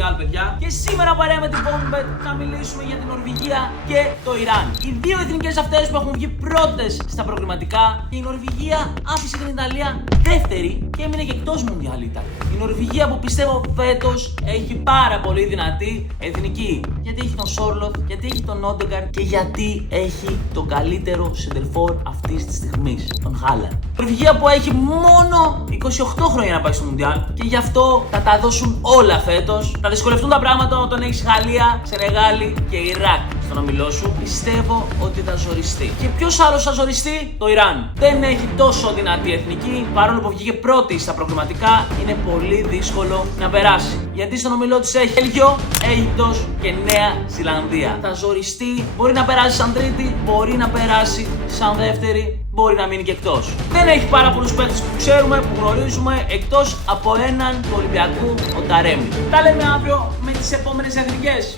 Μουντιάλ, παιδιά. Και σήμερα παρέα με την Bonbet θα μιλήσουμε για την Νορβηγία και το Ιράν. Οι δύο εθνικές αυτές που έχουν βγει πρώτες στα προκριματικά. Η Νορβηγία άφησε την Ιταλία δεύτερη και έμεινε και εκτός Μουντιάλ. Η Νορβηγία που πιστεύω φέτος έχει πάρα πολύ δυνατή εθνική. Γιατί έχει τον Σόρλοθ, γιατί έχει τον Όντεγκαρντ και γιατί έχει τον καλύτερο σεντερφόρ αυτής της στιγμής, τον Χάλαντ. Η Νορβηγία που έχει μόνο 28 χρόνια να πάει στο Μουντιάλ και γι' αυτό θα τα δώσουν όλα φέτος. Θα δυσκολευτούν τα πράγματα όταν έχεις Γαλλία, Σενεγάλη και Ιράκ στον ομιλό σου. Πιστεύω ότι θα ζοριστεί. Και ποιος άλλος θα ζοριστεί? Το Ιράν. Δεν έχει τόσο δυνατή εθνική, παρόλο που βγήκε πρώτη στα προκριματικά, είναι πολύ δύσκολο να περάσει. Γιατί στον ομιλό της έχει Βέλγιο, Αίγυπτος και Νέα Ζηλανδία. Θα ζοριστεί, μπορεί να περάσει σαν τρίτη, μπορεί να περάσει σαν δεύτερη, μπορεί να μείνει και εκτός. Δεν έχει πάρα πολλούς παίκτες που ξέρουμε, που γνωρίζουμε, εκτός από έναν του Ολυμπιακού, ο Ταρέμι. Τα λέμε αύριο με τις επόμενες εθνικές.